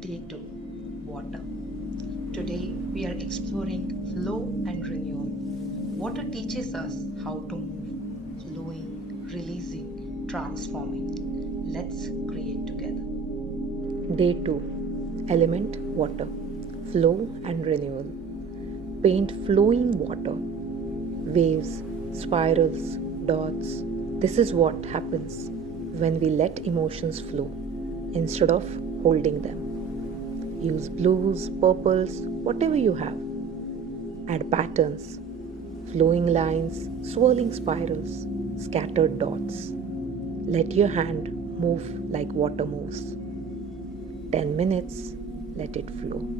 Day 2, Water. Today we are exploring flow and renewal. Water teaches us how to move, flowing, releasing, transforming. Let's create together. Day 2. Element water. Flow and renewal. Paint flowing water. Waves, spirals, dots. This is what happens when we let emotions flow instead of holding them. Use blues, purples, whatever you have. Add patterns, flowing lines, swirling spirals, scattered dots. Let your hand move like water moves. 10 minutes, let it flow.